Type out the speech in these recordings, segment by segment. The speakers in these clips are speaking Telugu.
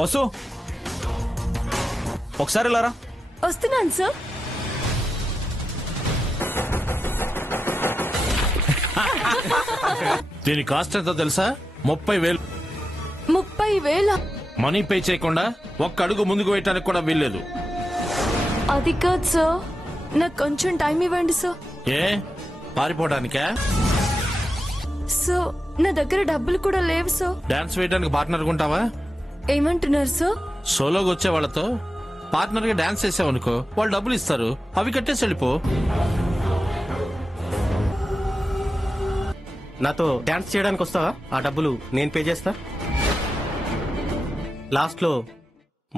వసు ఒకసారి లారా. వస్తున్నాను సార్. దీని కాస్ట్ ఎంతో తెలుసా? 30,000. 30,000? మనీ పే చేయకుండా ఒక్క అడుగు ముందుకు వేయటానికి కూడా వీల్లేదు. అది కాదు సార్, నాకు కొంచెం టైం ఇవ్వండి సార్. ఏ పారిపోవడానికా? సార్ నా దగ్గర డబ్బులు కూడా లేవు సార్. డాన్స్ వేయడానికి పార్ట్నర్ ఉంటావా? ఏమంటున్నారు సార్? సోలోగా వచ్చే వాళ్ళతో పార్ట్నర్ గా డాన్స్ చేసావనుకో, వాళ్ళు డబ్బులు ఇస్తారు, అవి కట్టేసి వెళ్ళిపో. నాతో డాన్స్ చేయడానికి వస్తావా? ఆ డబ్బులు నేను పే చేస్తా. లాస్ట్ లో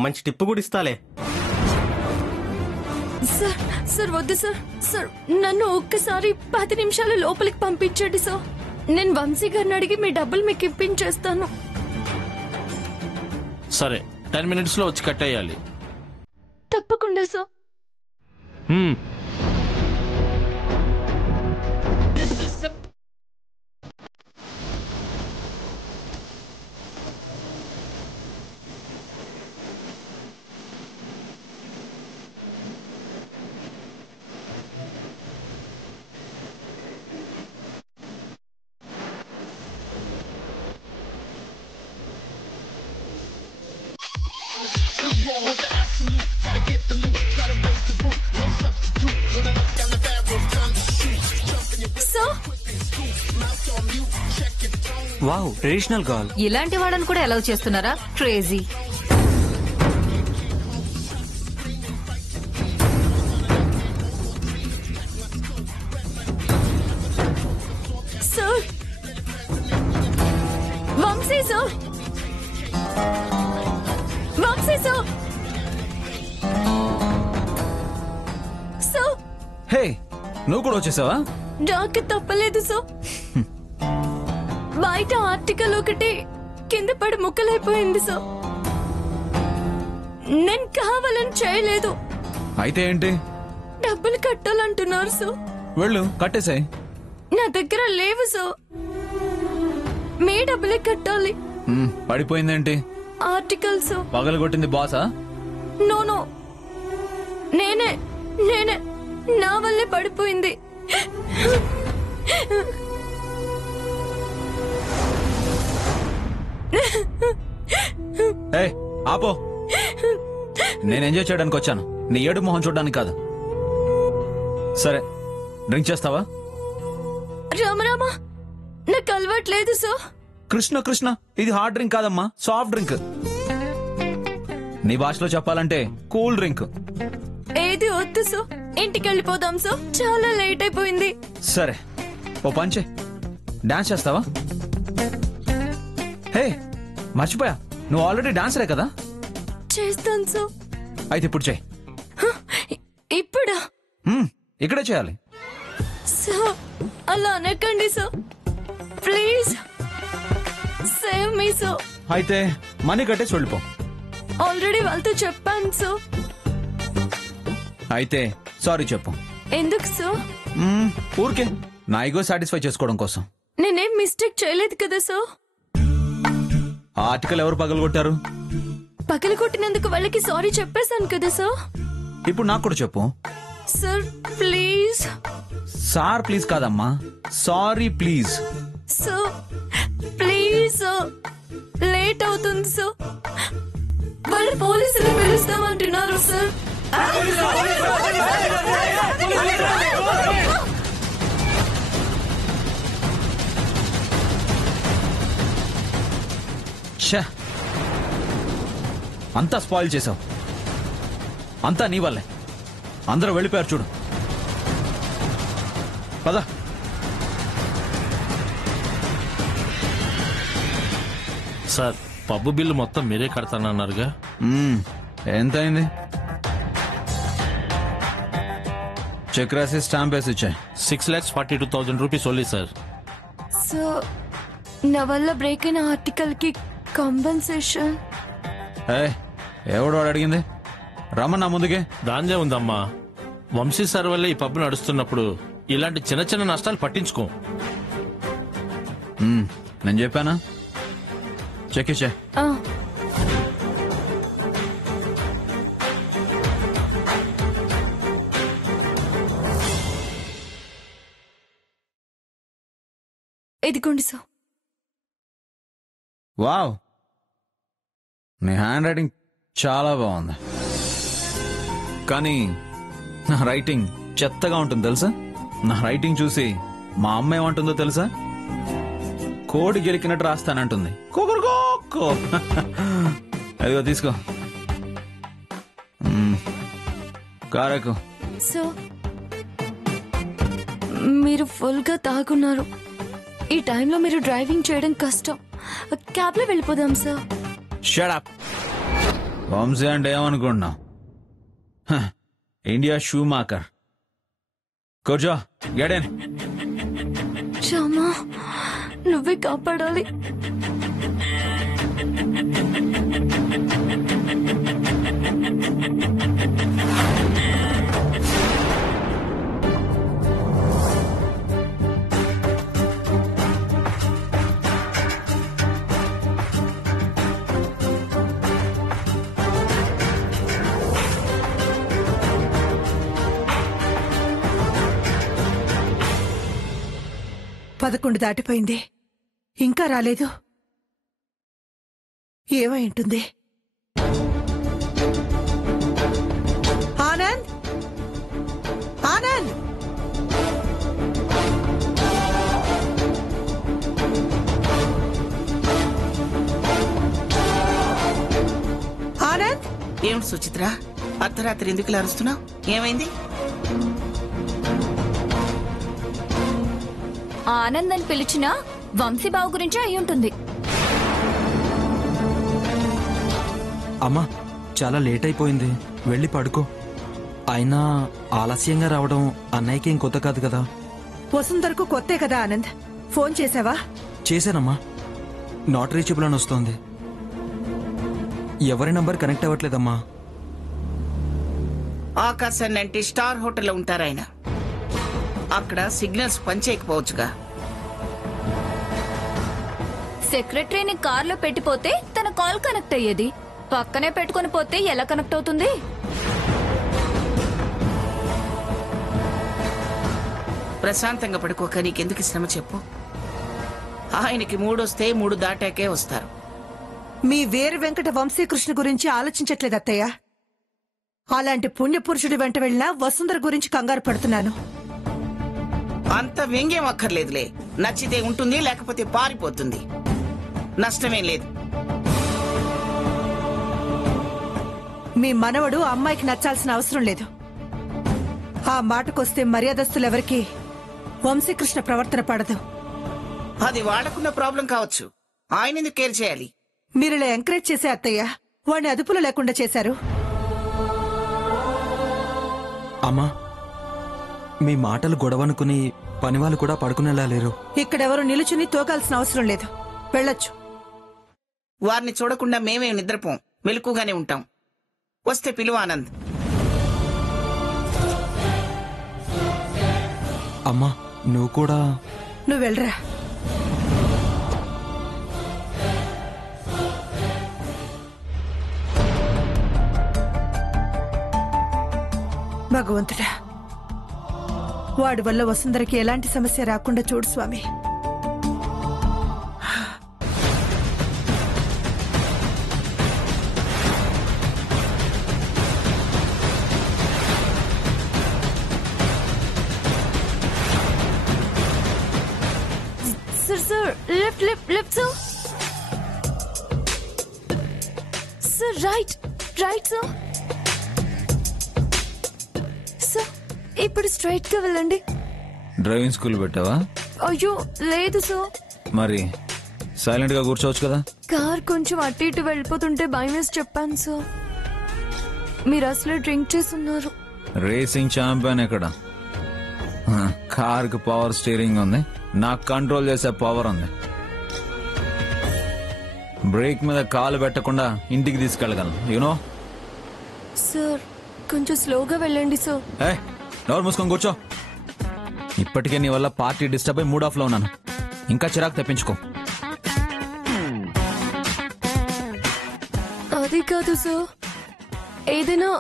మంచి టిప్పు కూడా ఇస్తాలే. సార్ సార్ వద్దు సార్. సార్ నన్ను ఒక్కసారి 10 నిమిషాలు లోపలికి పంపించండి సార్. నేను వంశీ గారిని అడిగి మీ డబ్బులు మీకు ఇప్పించేస్తాను. సరే 10 minutes లో వచ్చి కట్టేయాలి. తప్పకుండా సార్. Wow, traditional girl. ఇలాంటి వాళ్ళని కూడా అలౌ చేస్తున్నారా? Crazy. Sir Vamshi sir, Vamshi sir. Sir hey, నువ్వు కూడా వచ్చేసావా? నాకు తప్పలేదు సార్. బయట ఆర్టికల్ ఒకటి కింద పడి ముక్కలైపోయింది సార్. నేను కావాలని చేయలేదు. అయితే ఏంటి? డబ్బులు కట్టాలంటున్నారు సార్. వెళ్ళు కట్టేసాయి. నా దగ్గర లేవు సార్. మీ డబ్బులే కట్టాలి. పడిపోయిందేంటి? ఆర్టికల్స్. పగలగొట్టింది బాసా? నో, నేనే నా వల్లే పడిపోయింది. ఏ ఆపో, నేను ఎంజాయ్ చేయడానికి వచ్చాను, నీ ఏడు మొహం చూడడానికి కాదు. సరే డ్రింక్ చేస్తావా? రామరామా, నాకు అలవాట్లేదు సార్. కృష్ణ, ఇది హార్డ్ డ్రింక్ కాదమ్మా, సాఫ్ట్ డ్రింక్. నీ భాషలో చెప్పాలంటే కూల్ డ్రింక్. ఏది వద్దు సార్, ఇంటికి వెళ్ళిపోదాం సార్, చాలా లేట్ అయిపోయింది. సరే ఓ పంచే, డాన్స్ చేస్తావా? హే మర్చిపోయా, నువ్వు ఆల్రెడీ డాన్సరే కదా. చేస్తాను సార్. అయితే ఇప్పుడు చేయి. ఇప్పుడా? ఇక్కడే చేయాలి. సార్ అలా అనకండి sir, please save me sir. అయితే మనీ కట్టేసి వెళ్ళిపో. ఆల్రెడీ వాళ్ళతో చెప్పాను సార్. అయితే సారీ చెప్పు. ఎందుకు సార్? ఊరికే నా ఈగో సాటిస్ఫై చేసుకోవడం కోసం. నేనేం మిస్టేక్ చేయలేదు కదా సార్. ఆ ఆర్టికల్ ఎవరు పగలగొట్టారు? పగలగొట్టినందుకు వాళ్ళకి సారీ చెప్పేశాను కదా సార్. ఇప్పుడు నాకు కూడా చెప్పు. Sir please. సార్ ప్లీజ్ కాదమ్మా, sorry please. Sir please sir, late అవుతుంది సార్. వాళ్ళు పోలీసులు పిలుస్తామంటున్నారు సార్. అంతా స్పాయిల్ చేసావు. అంతా నీ వల్లే. అందరూ వెళ్ళిపోయారు చూడు. పద. సార్ పబ్బు బిల్లు మొత్తం మీరే కడతానన్నారుగా. ఎంత అయింది? చెక్ రాసి స్టాంప్ వేసి ఇచ్చాయి. 6,42,000 రూపీస్ ఓన్లీ సార్. సో నా వల్ల బ్రేక్ అయిన ఆర్టికల్ కి కాంపెన్సేషన్. ఎవడు వాడు అడిగింది? రమ్మన్నా ముందుకే. దాందే ఉందమ్మా, వంశీ సార్ వల్లే ఈ పబ్బు నడుస్తున్నప్పుడు ఇలాంటి చిన్న చిన్న నష్టాలు పట్టించుకో. నేను చెప్పానా? చెక్ ఇచ్చే. ఇదిగోండి సార్. వావ్, నీ హ్యాండ్ రైటింగ్ చాలా బాగుంది, కానీ నా రైటింగ్ చెత్తగా ఉంటుంది తెలుసా. నా రైటింగ్ చూసి మా అమ్మ ఏమంటుందో తెలుసా? కోడి గెలికినట్టు రాస్తానంటుంది. కుకురుకోక్కో. అదిగో తీసుకో. కారకు. సార్, మీరు ఫుల్గా తాగున్నారు. ఈ టైంలో మీరు డ్రైవింగ్ చేయడం కష్టం. క్యాబ్లో వెళ్ళిపోదాం సార్. Shut up. వంశీ అంటే ఏమనుకుంటున్నావు? India shoe maker. కూర్చో, గెట్ ఇన్. శ్యామా, నువ్వే కాపాడాలి. పదకొండు దాటిపోయింది, ఇంకా రాలేదు. ఏమై ఉంటుంది? ఆనంద్, ఆనంద్, ఆనంద్. ఏమిటి సుచిత్ర, అర్ధరాత్రి ఎందుకు ఇలా అరుస్తున్నావు? ఏమైంది? ఆనంద్ అని పిలిచిన వంశీబాబు గురించి అయి ఉంటుంది. అమ్మా, చాలా లేట్ అయిపోయింది, వెళ్ళి పడుకో. అయినా ఆలస్యంగా రావడం అన్నయ్యకి ఏం కొత్త కాదు కదా. వసుంధరకు కొత్తే కదా ఆనంద్. ఫోన్ చేసావా? చేశానమ్మా, నాట్ రీచబుల్ అని వస్తోంది. ఎవరి నంబర్ కనెక్ట్ అవ్వట్లేదమ్మా. ఆకాశాన్ని అంటే స్టార్ హోటల్లో ఉంటారాయన. అక్కడ సిగ్నల్స్ పనిచేయకపోవచ్చుగా. సెక్రటరీని కార్లో పెట్టిపోతే తన కాల్ కనెక్ట్ అయ్యేది. పక్కనే పెట్టుకుని పోతే ఎలా కనెక్ట్ అవుతుంది? ప్రశాంతంగా పడుకోక నీకెందుకు శ్రమ చెప్పు. ఆయనకి మూడొస్తే 3 దాటాకే వస్తారు. మీ వీర వెంకట వంశీకృష్ణ గురించి ఆలోచించట్లేదు అత్తయ్య. అలాంటి పుణ్యపురుషుడి వెంట వెళ్ళినా వసుంధర గురించి కంగారు పడుతున్నాను. అంత వ్యంగ్యం అక్కర్లేదులే. నచ్చితే ఉంటుంది, లేకపోతే పారిపోతుంది. నష్టమేం లేదు. మీ మనవడు అమ్మాయికి నచ్చాల్సిన అవసరం లేదు. ఆ మాటకొస్తే మర్యాదస్తులెవరికి వంశీకృష్ణ ప్రవర్తన పడదు. అది వాళ్లకున్న ప్రాబ్లం కావచ్చు, ఆయన ఎందుకు కేర్ చేయాలి? మీరిలా ఎంకరేజ్ చేసే అత్తయ్య వాడిని అదుపులో లేకుండా చేశారు. అమ్మా, మీ మాటలు గొడవనుకుని పనివాళ్ళు కూడా పడుకునేలా లేరు. ఇక్కడెవరు నిలుచుని తోగాల్సిన అవసరం లేదు, వెళ్ళొచ్చు. వారిని చూడకుండా మేమేం నిద్రపోం, మెలకుగానే ఉంటాం. వస్తే పిలువ ఆనంద్. అమ్మా, నువ్వు కూడా. నువ్వు వెళ్ళరా. భగవంతుడా, వాడి వల్ల వసుంధరకి ఎలాంటి సమస్య రాకుండా చూడు స్వామి. Sir, left left left sir. Sir, right right sir. Sir, ఇప్పుడు స్ట్రైట్ గా వెళ్ళండి. డ్రైవింగ్ స్కూల్ పెట్టావా? అయ్యో లేదు సార్. మరి సైలెంట్ గా కూర్చోవచ్చు కదా. కార్ కొంచెం అటు ఇటు వెళ్ళిపోతుంటే భయం వేసి చెప్పాను సార్. మీరు అసలు డ్రింక్ చేస్తున్నారు. రేసింగ్ ఛాంపియన్ ఎక్కడ? కార్ కి పవర్ స్టీరింగ్ ఉంది, నాకు కంట్రోల్ చేసే పవర్ ఉంది. బ్రేక్ మీద కాలు పెట్టకుండా ఇంటికి తీసుకెళ్ళగలను, యూనో. సార్, కొంచెం స్లోగా వెళ్ళండి సార్. నోరు మూసుకొని కూర్చో. ఇప్పటికే నీ వల్ల పార్టీ డిస్టర్బ్ అయి మూడ్ ఆఫ్ లో ఉన్నాను, ఇంకా చిరాకు తెప్పించుకో. అది కాదు సార్, ఏదైనా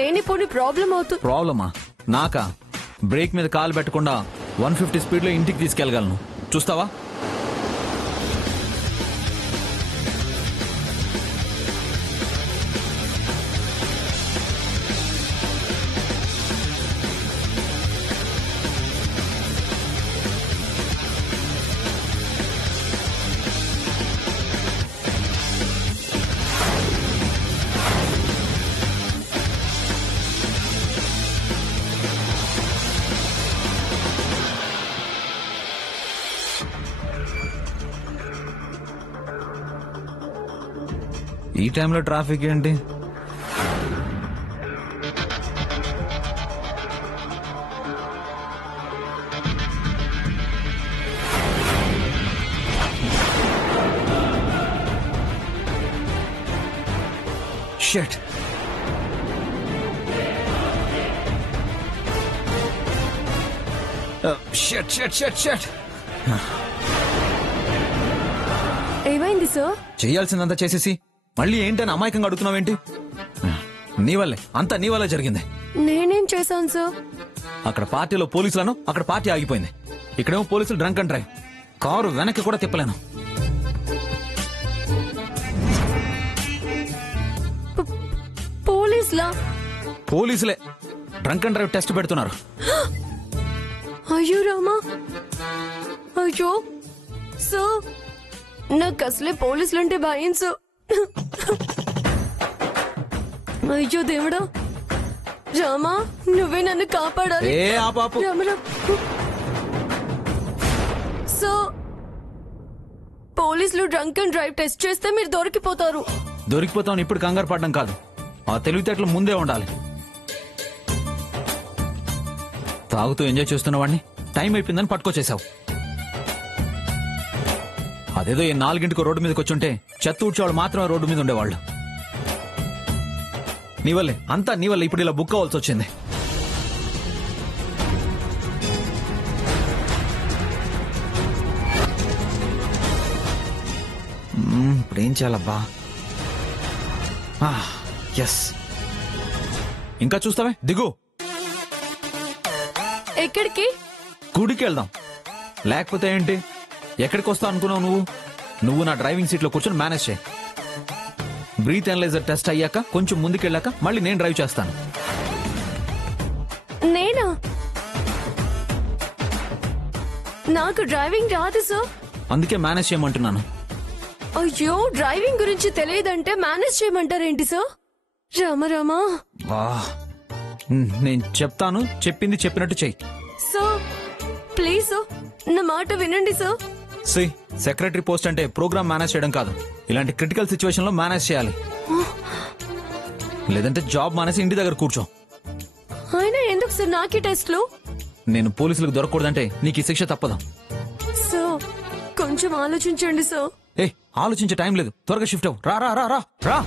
లేనిపోని ప్రాబ్లం అవుతుంది. ప్రాబ్లమా? నాకా? బ్రేక్ మీద కాలు పెట్టకుండా 150 స్పీడ్లో ఇంటికి తీసుకెళ్ళగలను. చూస్తావా? ఈ టైంలో ట్రాఫిక్ ఏంటి? Shut. Shut shut shut shut. ఏమైంది సార్? చేయాల్సిందంతా చేసేసి మళ్ళీ ఏంటని అమాయకంగా అడుగుతున్నావేంటి? నీ వల్లే, అంతా నీ వల్లే జరిగింది. నేనేం చేశాను సార్? అక్కడ పార్టీలో పోలీసులను, అక్కడ పార్టీ ఆగిపోయింది. ఇక్కడేమో పోలీసులు డ్రంక్ అండ్ డ్రైవ్. కారు వెనక్కి కూడా తిప్పలేను. పోలీసులా? పోలీసులే డ్రంక్ అండ్ డ్రైవ్ టెస్ట్ పెడుతున్నారు. అయ్యో రామా, అయ్యో సార్, నాకు అసలే పోలీసులంటే భయం సార్. అయ్యో దేవుడా, రామా నువ్వే నన్ను కాపాడాలి. ఏ ఆ పాపు. రామరా సో పోలీసులు డ్రంక్ అండ్ డ్రైవ్ టెస్ట్ చేస్తే మీరు దొరికిపోతారు. దొరికిపోతామని ఇప్పుడు కంగారు పడడం కాదు, ఆ తెలివితేటలు ముందే ఉండాలి. తాగుతూ ఎంజాయ్ చేస్తున్న వాడిని టైం అయిపోయిందని పట్టుకొచ్చేసావు. అదేదో ఈ 4 రోడ్డు మీదకి వచ్చుంటే చెత్త ఊడ్చేవాళ్ళు మాత్రమే రోడ్డు మీద ఉండేవాళ్ళు. నీ వల్లే, అంతా నీ వల్ల ఇప్పుడు ఇలా బుక్ అవ్వాల్సి వచ్చింది. ఇప్పుడేం చేయాలబ్బా? ఎస్. ఇంకా చూస్తావే, దిగు. ఎక్కడికి? గుడికి వెళ్దాం. లేకపోతే ఏంటి? ఎక్కడికి వస్తా అనుకున్నావు నువ్వు? నువ్వు నా డ్రైవింగ్ సీట్ లో కూర్చొని మేనేజ్ చేయి. బ్రీత్ అనలైజర్ టెస్ట్ అయ్యాక కొంచెం ముందుకెళ్ళాక మళ్ళీ నేను డ్రైవ్ చేస్తాను. నేనా? నాకు డ్రైవింగ్ రాదు సార్. అందుకే మేనేజ్ చేయమంటున్నాను. అయ్యో, డ్రైవింగ్ గురించి తెలియదంటే మేనేజ్ చేయమంటారేంటి సార్? రామరామా, నేను చెప్తాను, చెప్పింది చెప్పినట్టు చెయ్యి. సార్ ప్లీజ్ సార్, నా మాట వినండి సార్. సెక్రటరీ పోస్ట్ అంటే ప్రోగ్రామ్ మేనేజ్ చేయడం కాదు, ఇలాంటి క్రిటికల్ సిచ్యువేషన్ లో మేనేజ్ చేయాలి. లేదంటే జాబ్ మానేసి ఇంటి దగ్గర కూర్చో. అయినా ఎందుకు సార్ నాకే టెస్ట్లు? నేను పోలీసులకు దొరకకూడదంటే నీకు ఈ శిక్ష తప్పదు. సార్ కొంచెం ఆలోచించండి సార్. ఆలోచించే టైం లేదు, త్వరగా షిఫ్ట్ అవ్వు. రా రా రా రా రా.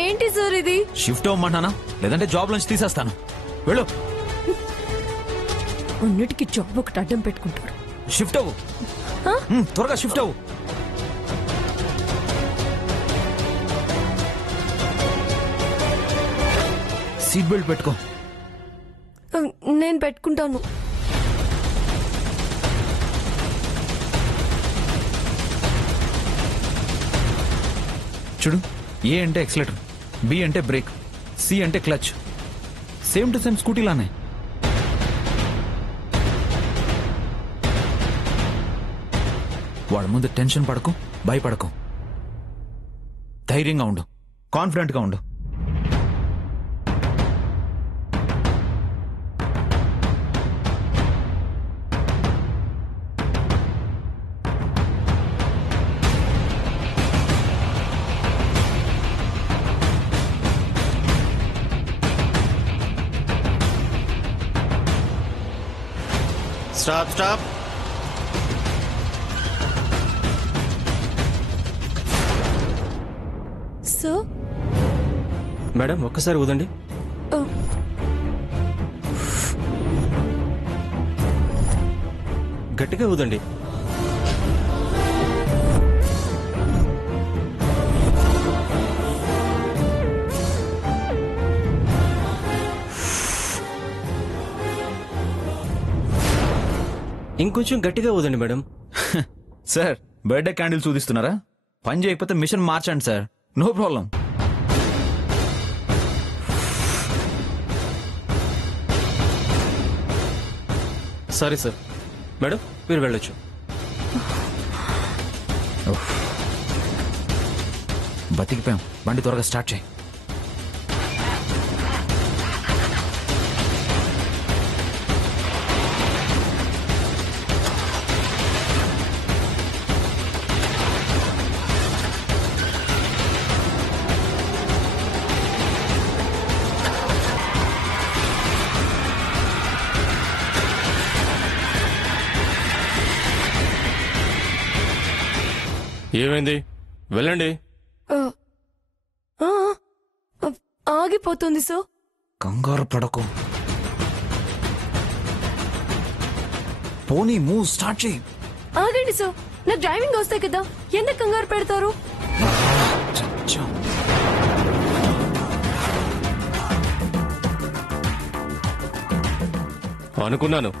ఏంటి సార్ ఇది? షిఫ్ట్ అవ్వమంటానా? లేదంటే జాబ్ నుంచి తీసేస్తాను. వెళ్ళు. అన్నిటికీ జాబ్ ఒకటి అడ్డం పెట్టుకుంటాడు. షిఫ్ట్ అవ్వు, త్వరగా షిఫ్ట్ అవ్వు. సీట్ బెల్ట్ పెట్టుకో. నేను పెట్టుకుంటాను. చూడు, ఏ అంటే ఎక్సలేటర్, బి అంటే బ్రేక్, సి అంటే క్లచ్. సేమ్ టు సేమ్ స్కూటీలానే. వాళ్ళ ముందు టెన్షన్ పడకు, భయపడకు. ధైర్యంగా ఉండు, కాన్ఫిడెంట్ గా ఉండు. Stop stop. సార్ మేడం ఒక్కసారి ఊదండి. గట్టిగా ఊదండి. ఇంకొంచెం గట్టిగా ఊదండి మేడం. సార్ బర్త్డే క్యాండిల్ చూదిస్తున్నారా? పని చేయకపోతే మిషన్ మార్చండి sir, no problem. Sorry sir. Madam మీరు వెళ్ళొచ్చు. బతికిపోయాం. బండి త్వరగా స్టార్ట్ చేయి. ఏమైంది? వెళ్ళండి. ఆ, ఆ, ఆగిపోతుంది సో. కంగారు పడకు. పోనీ మూవ్ స్టార్ట్ చేయి. ఆగండి సో, నాకు డ్రైవింగ్ వస్తాయి కదా, ఎందుకు కంగారు పెడతారు? చచ్చా. అనుకున్నాను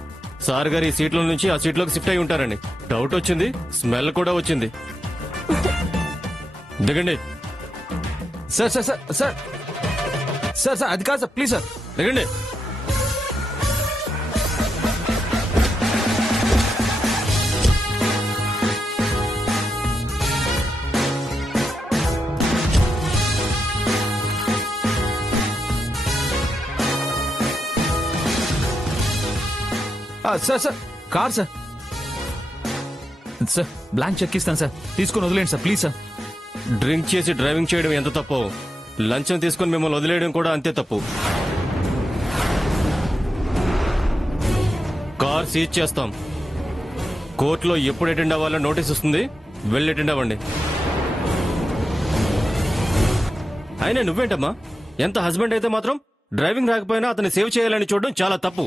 సార్ గారు ఈ సీట్లో నుంచి ఆ సీట్లోకి షిఫ్ట్ అయి ఉంటారని. డౌట్ వచ్చింది, స్మెల్ కూడా వచ్చింది. దిగండి. Sir sir sir sir sir sir అది కాదు సార్, ప్లీజ్ సార్ దిగండి. Sir sir car sir. Sir blank cheque ఇస్తాను సార్, తీసుకొని వదిలేండి సార్ ప్లీజ్ సార్. డ్రింక్ చేసి డ్రైవింగ్ చేయడం ఎంత తప్పు, లంచం తీసుకుని మిమ్మల్ని వదిలేయడం కూడా అంతే తప్పు. కార్ సీజ్ చేస్తాం. కోర్టులో ఎప్పుడు అటెండ్ అవ్వాలో నోటీస్ వస్తుంది, వెళ్ళి అటెండ్ అవ్వండి. అయినా నువ్వేంటమ్మా, ఎంత హస్బెండ్ అయితే మాత్రం డ్రైవింగ్ రాకపోయినా అతన్ని సేవ్ చేయాలని చూడడం చాలా తప్పు.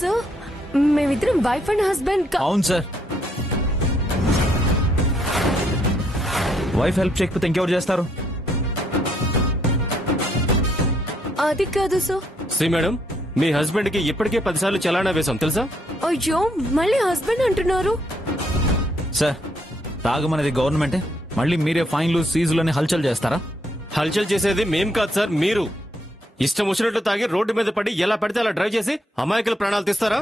సార్ మేమిద్దరం వైఫ్ అండ్ హస్బెండ్. అవును సార్. వైఫ్ హెల్ప్ చేయకపోతే ఇంకెవరు చేస్తారు? అది కాదు సార్. శ్రీ మేడం, మీ హస్బెండ్ కి ఇప్పటికే 10 సార్లు చలానా వేశాం తెలుసా? అయ్యో మళ్ళీ హస్బెండ్ అంటున్నారు. సార్ తాగమనేది గవర్నమెంటే, మళ్ళీ మీరే ఫైన్లు సీజులని హల్చల్ చేస్తారా? హల్చల్ చేసేది మేం కాదు సార్, మీరు. ఇష్టం వచ్చినట్లు తాగి రోడ్డు మీద పడి ఎలా పడితే అలా డ్రైవ్ చేసి అమాయకుల ప్రాణాలు తీస్తారా?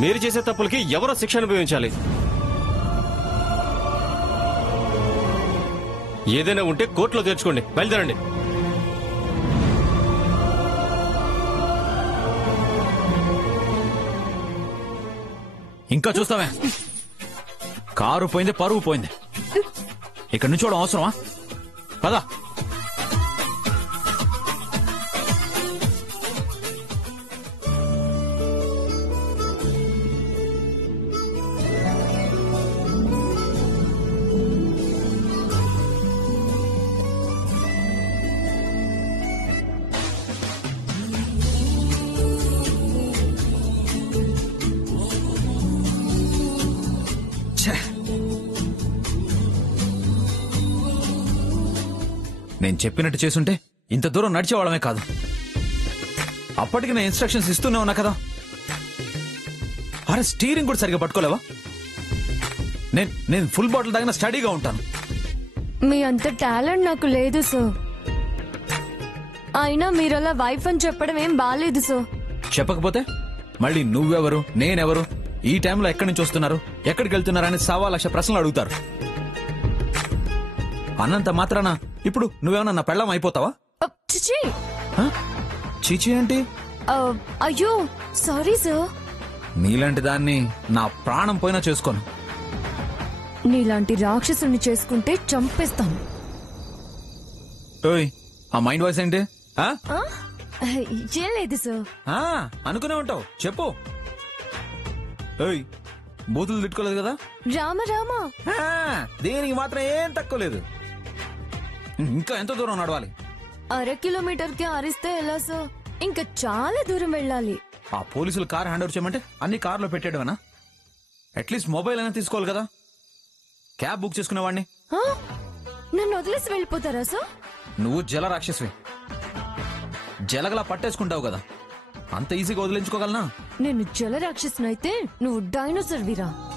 మీరు చేసే తప్పులకి ఎవరో శిక్ష అనుభవించాలి. ఏదైనా ఉంటే కోర్టులో తెచ్చుకోండి. బయలుదేరండి. ఇంకా చూస్తావే? కారు పోయింది, పరువు పోయింది. ఇక్కడి నుంచి చూడడం అవసరమా? పదా. నేను చెప్పినట్టు చేసుంటే ఇంత దూరం నడిచేవాళ్ళమే కాదు. అప్పటికి నేను ఇన్స్ట్రక్షన్స్ ఇస్తూనే ఉన్నా కదా. అరే స్టీరింగ్ కూడా సరిగా పట్టుకోలేవా? నేను ఫుల్ బాటిల్ తాగిన స్టడీగా ఉంటాను. మీ అంత టాలెంట్ నాకు లేదు సార్. అయినా మీరలా వైఫ్ అని చెప్పడం ఏం బాలేదు సార్. చెప్పకపోతే మళ్ళీ నువ్వెవరు నేనెవరు, ఈ టైంలో ఎక్కడి నుంచి వస్తున్నారు, ఎక్కడికి వెళ్తున్నారని 1,00,000 ప్రశ్నలు అడుగుతారు. అన్నంత మాత్రాన ఇప్పుడు నువ్వేమన్నా నా పెళ్ళం అయిపోతావా? చిచి. చీచి ఏంటి? అయ్యో సారీ సార్. నీలాంటి దాన్ని నా ప్రాణం పోయినా చేసుకోను. నీలాంటి రాక్షసుని చేసుకుంటే చంపేస్తాను. ఓయ్ ఆ మైండ్ వాయిస్ ఏంటి? ఏం లేదు సార్. అనుకునే ఉంటావు, చెప్పు. ఓయ్ బూతులు తిట్టుకోలేదు కదా? రామ రామ. దీనికి మాత్రం ఏం తక్కువ లేదు. ఇంకా ఎంత దూరం నడవాలి? అర కి ఆరిస్తే ఎలా సార్? ఇంకా చాలా దూరం వెళ్ళాలి. ఆ పోలీసులు కార్ హ్యాండ్ ఓవర్ చేయమంటే అన్ని కార్లో పెట్టేయడమేనా? అట్లీస్ట్ మొబైల్ అయినా తీసుకోవాలి కదా. క్యాబ్ బుక్ చేసుకునేవాడిని. ఆ? నన్ను వదిలేసి వెళ్ళిపోతారా సార్? నువ్వు జల రాక్షసివి. జలగలా పట్టేసుకుంటావు కదా, అంత ఈజీగా వదిలించుకోగలనా? నేను జల రాక్షసునైతే నువ్వు డైనోసర్ వీరా.